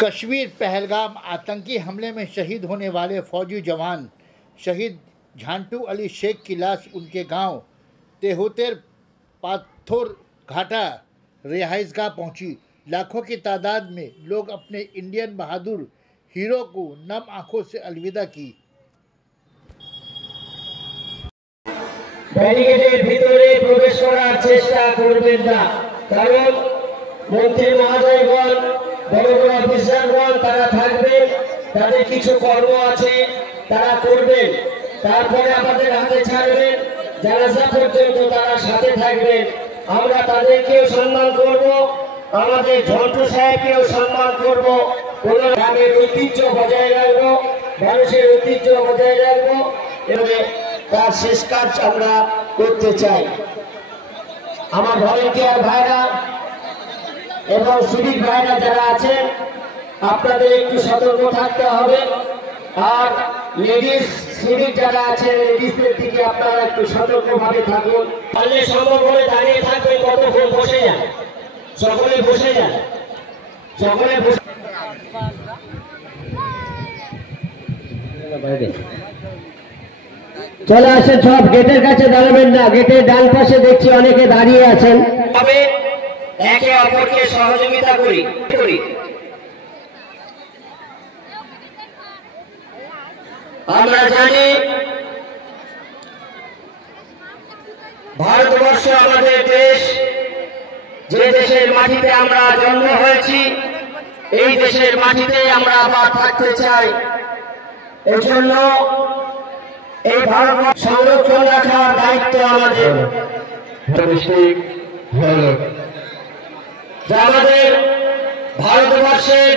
कश्मीर पहलगाम आतंकी हमले में शहीद होने वाले फौजी जवान शहीद झांटू अली शेख की लाश उनके गांव तेहोतेर पाथोर घाटा रिहाइशगाह पहुंची। लाखों की तादाद में लोग अपने इंडियन बहादुर हीरो को नम आंखों से अलविदा की। ব্যারিকেডের ভিতরে প্রবেশ করার চেষ্টা করবেন না, কারণ মন্ত্রী মহোদয়গণ, বড় বড় অফিসারগণ তারা থাকবেন, তাদের কিছু কর্ম আছে তারা করবেন, তারপরে আমাদের হাতে ছাড়বেন। জানাজা পর্যন্ত তারা সাথে থাকবেন। আমরা তাদেরকেও সম্মান করব, আমাদের ঝন্টু সাহেবকেও সম্মান করব। কোন গ্রামের ঐতিহ্য বজায় রাখবো, মানুষের ঐতিহ্য বজায় রাখবো এবং তার শেষ কাজ আমরা করতে চাই। আমার ভলেন্টিয়ার ভাইরা এবং সিভিক ভাইরা যারা আছেন, আপনাদের একটু সতর্ক থাকতে হবে। আর লেডিস সিভিক যারা আছেন, লেডিসদের দিকে আপনারা একটু সতর্কভাবে থাকুন। পারলে সম্ভব হলে দাঁড়িয়ে থাকবেন, কতক্ষণ বসে যান, সকলে বসে যান, সকলে বসে। চলে আসেন, সব গেটের কাছে দাঁড়াবেন না, গেটের ডান পাশে দেখছি অনেকে দাঁড়িয়ে আছেন। তবে একে অপরকে সহযোগিতা করি। আমরা জানি ভারতবর্ষ আমাদের দেশ, যে দেশের মাটিতে আমরা জন্ম হয়েছি, এই দেশের মাটিতে আমরা আবার থাকতে চাই। এই জন্য এই ভারত সংরক্ষণ রাখার দায়িত্ব আমাদের। আমাদের ভারতবর্ষের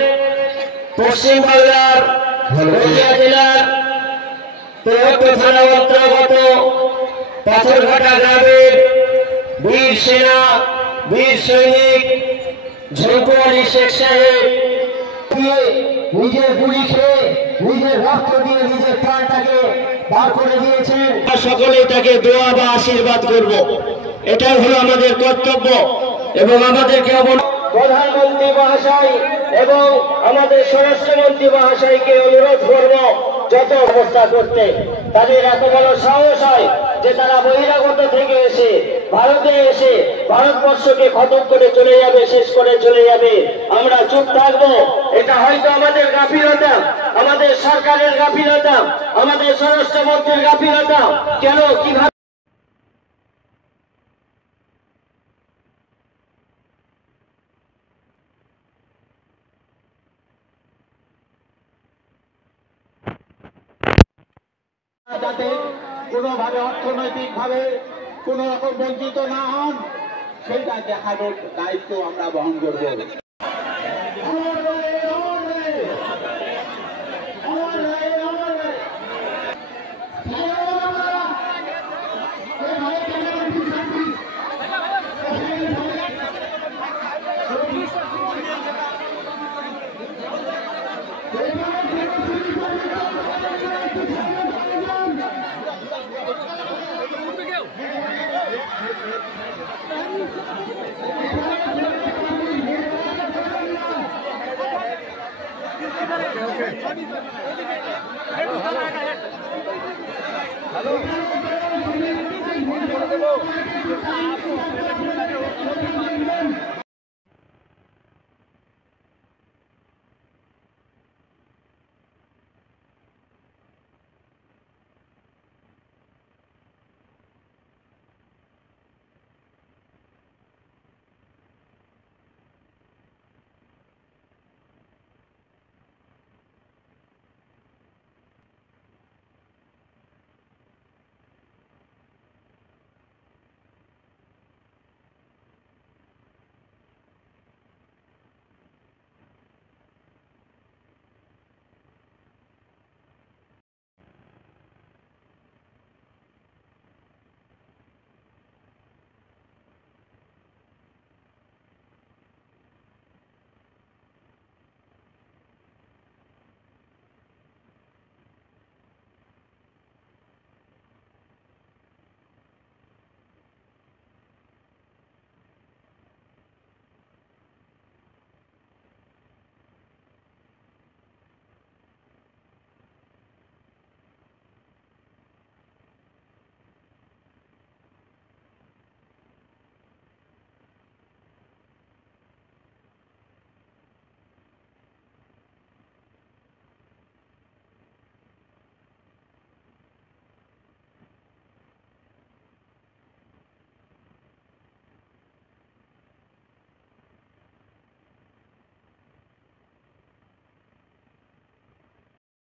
পশ্চিমবাংলার হলদিয়া জেলার তেহট্টু থানা অন্তর্গত পাথরঘাটা গ্রামের বীর সেনা, বীর সৈনিক ঝন্টু আলী শেখ সাহেব নিজের গুলি খেয়ে, নিজের রক্ত দিয়ে নিজের প্রাণটাকে বার করে দিয়েছেন। সকলেই তাকে দোয়া বা আশীর্বাদ করব, এটাই হলো আমাদের কর্তব্য। এবং আমাদেরকে প্রধানমন্ত্রী মহাশয় এবং আমাদের স্বরাষ্ট্রমন্ত্রী মহাশয়কে অনুরোধ করব যত অবস্থা করতে। তাদের এত বড় সাহস হয় যে তারা বহিরাগত থেকে এসে ভারতে এসে ভারতবর্ষকে খতম করে চলে যাবে, শেষ করে চলে যাবে। আমরা চুপ থাকবো? এটা হয়তো আমাদের গাফিলতা, আমাদের সরকারের গাফিলতা, আমাদের স্বরাষ্ট্রমন্ত্রীর গাফিলতা। কেন, কিভাবে যাতে কোনোভাবে অর্থনৈতিকভাবে কোনো রকম বঞ্চিত না হন, সেইটা দেখানোর দায়িত্ব আমরা বহন করব। Hello.